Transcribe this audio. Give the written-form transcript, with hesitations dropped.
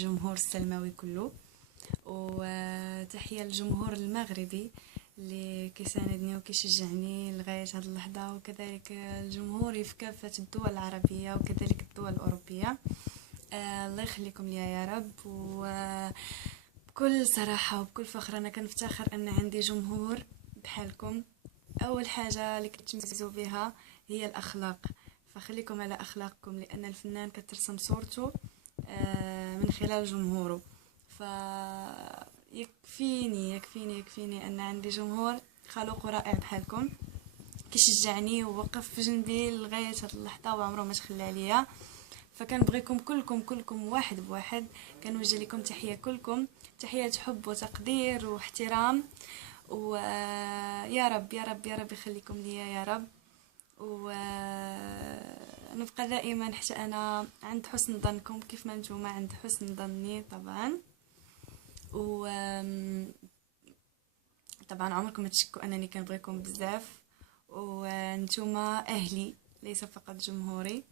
الجمهور السلماوي كله، وتحية للجمهور المغربي اللي كيساندني وكيشجعني لغاية هذه اللحظة، وكذلك الجمهور في كافة الدول العربية وكذلك الدول الأوروبية. الله يخليكم ليا يا رب. وبكل صراحة وبكل فخر أنا كنفتخر أن عندي جمهور بحالكم. أول حاجة اللي كتميزوا بها هي الأخلاق، فخليكم على أخلاقكم، لأن الفنان كترسم صورته من خلال جمهوره. يكفيني أن عندي جمهور خلوق ورائع بحالكم كيشجعني ووقف في جنبي لغاية هاد اللحظة وعمره ما تخلى عليا. فكنبغيكم كلكم واحد بواحد، كنوجه لكم تحية كلكم، تحية حب وتقدير واحترام. ويا رب يا رب يا رب يخليكم ليا يا رب. ونبقى دائما حتى انا عند حسن ظنكم كيف ما نتوما عند حسن ظني طبعا. و طبعا عمركم ما تشكوا انني كنبغيكم بزاف، وانتوما اهلي ليس فقط جمهوري.